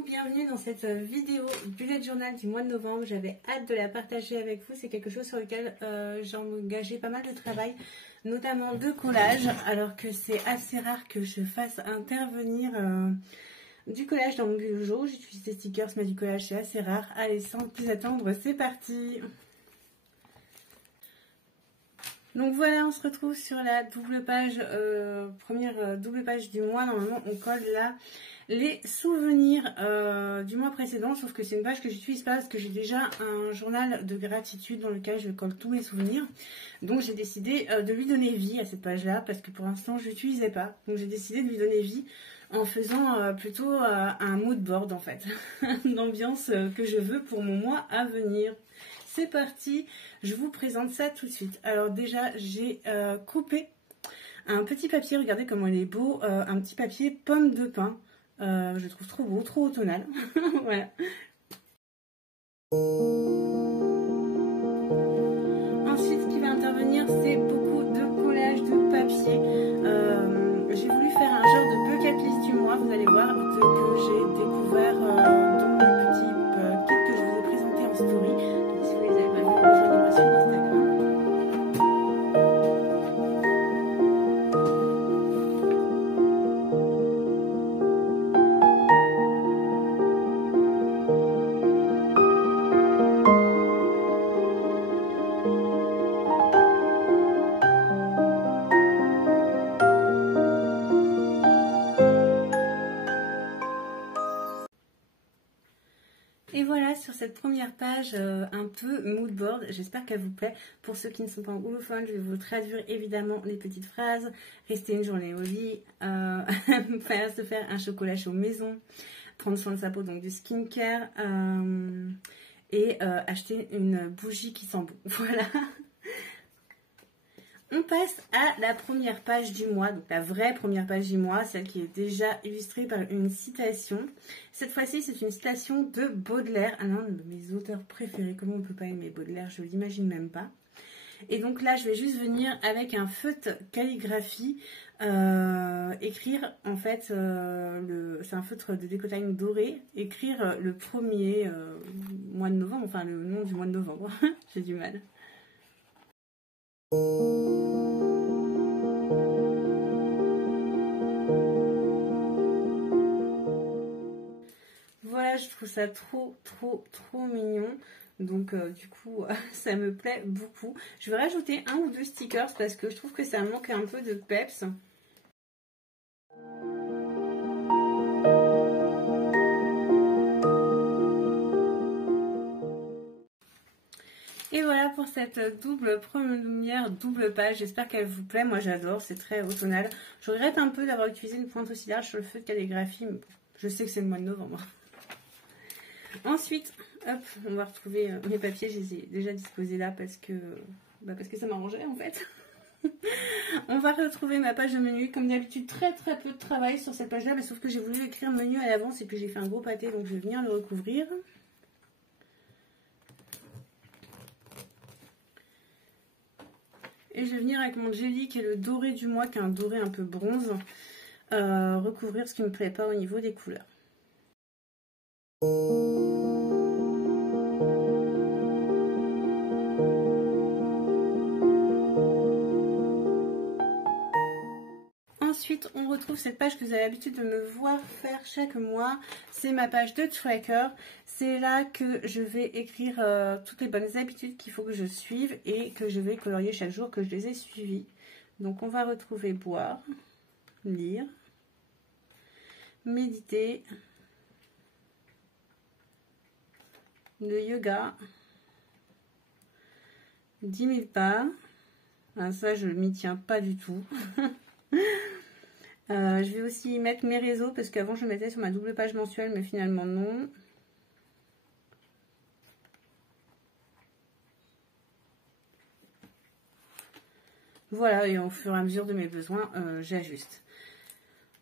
Coucou, bienvenue dans cette vidéo bullet journal du mois de novembre. J'avais hâte de la partager avec vous. C'est quelque chose sur lequel j'ai engagé pas mal de travail, notamment de collage, alors que c'est assez rare que je fasse intervenir du collage dans mon bureau. J'utilise des stickers, mais du collage c'est assez rare. Allez, sans plus attendre, c'est parti. Donc voilà, on se retrouve sur la double page, première double page du mois. Normalement, on colle là les souvenirs du mois précédent, sauf que c'est une page que j'utilise pas parce que j'ai déjà un journal de gratitude dans lequel je colle tous mes souvenirs. Donc j'ai décidé de lui donner vie à cette page-là parce que pour l'instant je l'utilisais pas. Donc j'ai décidé de lui donner vie en faisant plutôt un mood board en fait, l'ambiance que je veux pour mon mois à venir. C'est parti, je vous présente ça tout de suite. Alors déjà, j'ai coupé un petit papier, regardez comment il est beau, un petit papier pomme de pin. Je le trouve trop beau, trop automnal. Voilà. Ensuite, ce qui va intervenir, c'est beaucoup de collage de papier. J'ai voulu faire un genre de bucket list du mois, vous allez voir, que j'ai découvert dans mes petits kits que je vous ai présentés en story. Donc, si vous les avez pas vus, rejoignez-moi sur Instagram. Et voilà, sur cette première page un peu mood board, j'espère qu'elle vous plaît. Pour ceux qui ne sont pas anglophones, je vais vous traduire évidemment les petites phrases. Rester une journée au lit, se faire un chocolat chaud maison, prendre soin de sa peau, donc du skincare, et acheter une bougie qui sent bon. Voilà. On passe à la première page du mois, donc la vraie première page du mois, celle qui est déjà illustrée par une citation. Cette fois-ci, c'est une citation de Baudelaire, l'un de mes auteurs préférés. Comment on ne peut pas aimer Baudelaire, je ne l'imagine même pas. Et donc là, je vais juste venir avec un feutre calligraphie, écrire, en fait, c'est un feutre de décotaille doré, écrire le premier mois de novembre, enfin le nom du mois de novembre. J'ai du mal. Voilà, je trouve ça trop mignon. Donc du coup, ça me plaît beaucoup. Je vais rajouter un ou deux stickers parce que je trouve que ça manque un peu de peps. Et voilà pour cette première double page. J'espère qu'elle vous plaît. Moi j'adore, c'est très automnal. Je regrette un peu d'avoir utilisé une pointe aussi large sur le feu de calligraphie, mais bon, je sais que c'est le mois de novembre. Ensuite, hop, on va retrouver mes papiers. Je les ai déjà disposés là parce que ça m'arrangeait en fait. On va retrouver ma page de menu. Comme d'habitude, très peu de travail sur cette page là, mais sauf que j'ai voulu écrire menu à l'avance et puis j'ai fait un gros pâté, donc je vais venir le recouvrir. Et je vais venir avec mon jelly qui est le doré du mois, qui est un doré un peu bronze, recouvrir ce qui ne me plaît pas au niveau des couleurs. Ensuite, on retrouve cette page que vous avez l'habitude de me voir faire chaque mois. C'est ma page de tracker. C'est là que je vais écrire toutes les bonnes habitudes qu'il faut que je suive et que je vais colorier chaque jour que je les ai suivies. Donc, on va retrouver boire, lire, méditer, le yoga, 10 000 pas. Alors ça, je ne m'y tiens pas du tout. Je vais aussi mettre mes réseaux parce qu'avant je mettais sur ma double page mensuelle, mais finalement non. Voilà, et au fur et à mesure de mes besoins, j'ajuste.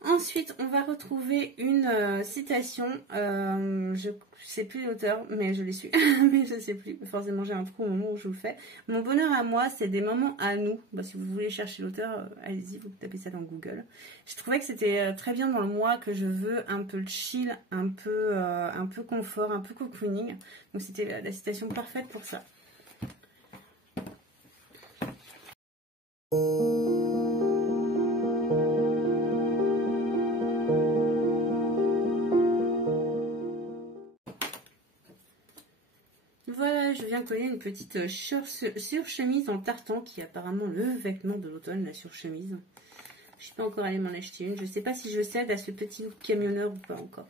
Ensuite, on va retrouver une citation. Je sais plus l'auteur, mais je l'ai su. Mais je sais plus. Forcément, j'ai un trou au moment où je vous le fais. Mon bonheur à moi, c'est des moments à nous. Bah, si vous voulez chercher l'auteur, allez-y, vous tapez ça dans Google. Je trouvais que c'était très bien dans le mois que je veux, un peu chill, un peu confort, un peu cocooning. Donc, c'était la citation parfaite pour ça. Voilà, je viens coller une petite surchemise en tartan qui est apparemment le vêtement de l'automne, la surchemise. Je ne suis pas encore allée m'en acheter une. Je ne sais pas si je cède à ce petit look camionneur ou pas encore.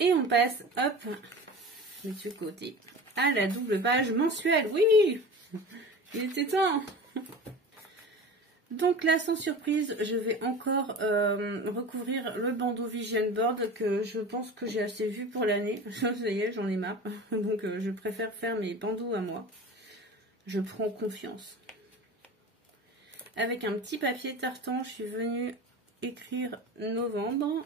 Et on passe, hop, de côté, à la double page mensuelle. Oui, il était temps. Donc là, sans surprise, je vais encore recouvrir le bandeau Vision Board que je pense que j'ai assez vu pour l'année. Ça y est, j'en ai marre. Donc je préfère faire mes bandeaux à moi. Je prends confiance. Avec un petit papier tartan, je suis venue écrire novembre.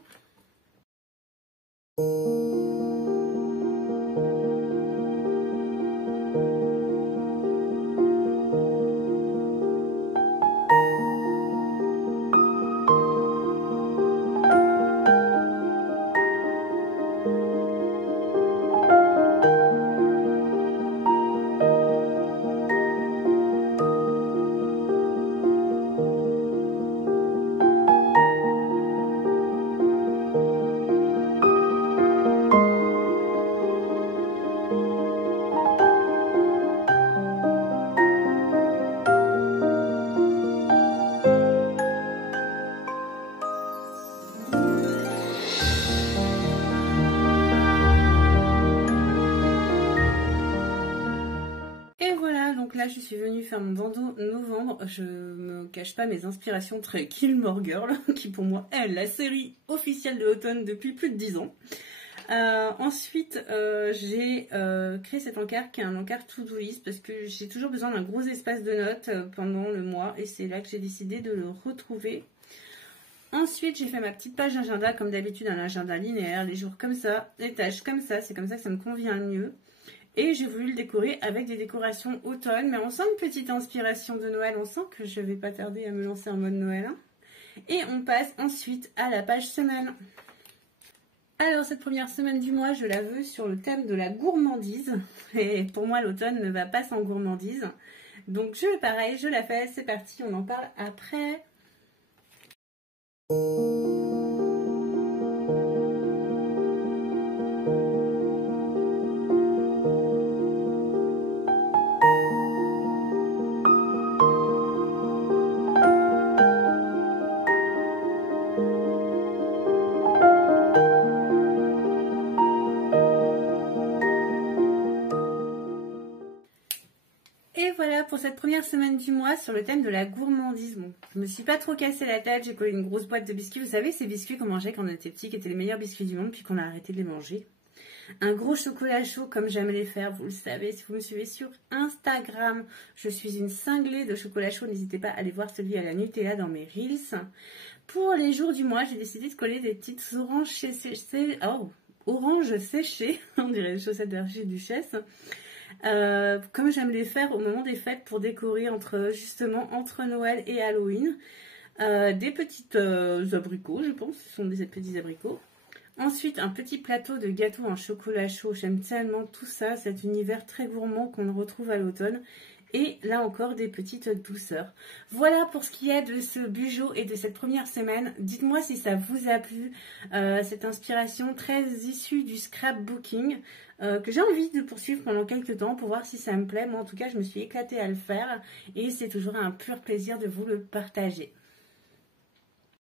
Donc là, je suis venue faire mon bandeau novembre. Je me cache pas mes inspirations très Gilmore Girl, qui pour moi est la série officielle de l'automne depuis plus de 10 ans. Ensuite, j'ai créé cet encart qui est un encart to-do-list parce que j'ai toujours besoin d'un gros espace de notes pendant le mois et c'est là que j'ai décidé de le retrouver. Ensuite, j'ai fait ma petite page d'agenda comme d'habitude, un agenda linéaire, les jours comme ça, les tâches comme ça, c'est comme ça que ça me convient le mieux. Et j'ai voulu le décorer avec des décorations automne, mais on sent une petite inspiration de Noël, on sent que je vais pas tarder à me lancer en mode Noël. Et on passe ensuite à la page semaine. Alors cette première semaine du mois, je la veux sur le thème de la gourmandise. Et pour moi, l'automne ne va pas sans gourmandise. Donc pareil, je la fais, c'est parti, on en parle après. Et voilà pour cette première semaine du mois sur le thème de la gourmandise. Bon, je me suis pas trop cassé la tête, j'ai collé une grosse boîte de biscuits. Vous savez, ces biscuits qu'on mangeait quand on était petits, qui étaient les meilleurs biscuits du monde, puis qu'on a arrêté de les manger. Un gros chocolat chaud comme j'aime les faire, vous le savez, si vous me suivez sur Instagram, je suis une cinglée de chocolat chaud. N'hésitez pas à aller voir celui à la Nutella dans mes Reels. Pour les jours du mois, j'ai décidé de coller des petites oranges séchées. Oh, oranges séchées, on dirait les chaussettes d'archiduchesse. Comme j'aime les faire au moment des fêtes pour décorer justement entre Noël et Halloween. Des petites abricots, je pense, ce sont des petits abricots. Ensuite, un petit plateau de gâteaux en chocolat chaud. J'aime tellement tout ça, cet univers très gourmand qu'on retrouve à l'automne. Et là encore, des petites douceurs. Voilà pour ce qui est de ce bijou et de cette première semaine. Dites-moi si ça vous a plu, cette inspiration très issue du scrapbooking, que j'ai envie de poursuivre pendant quelques temps pour voir si ça me plaît. Moi, en tout cas, je me suis éclatée à le faire et c'est toujours un pur plaisir de vous le partager.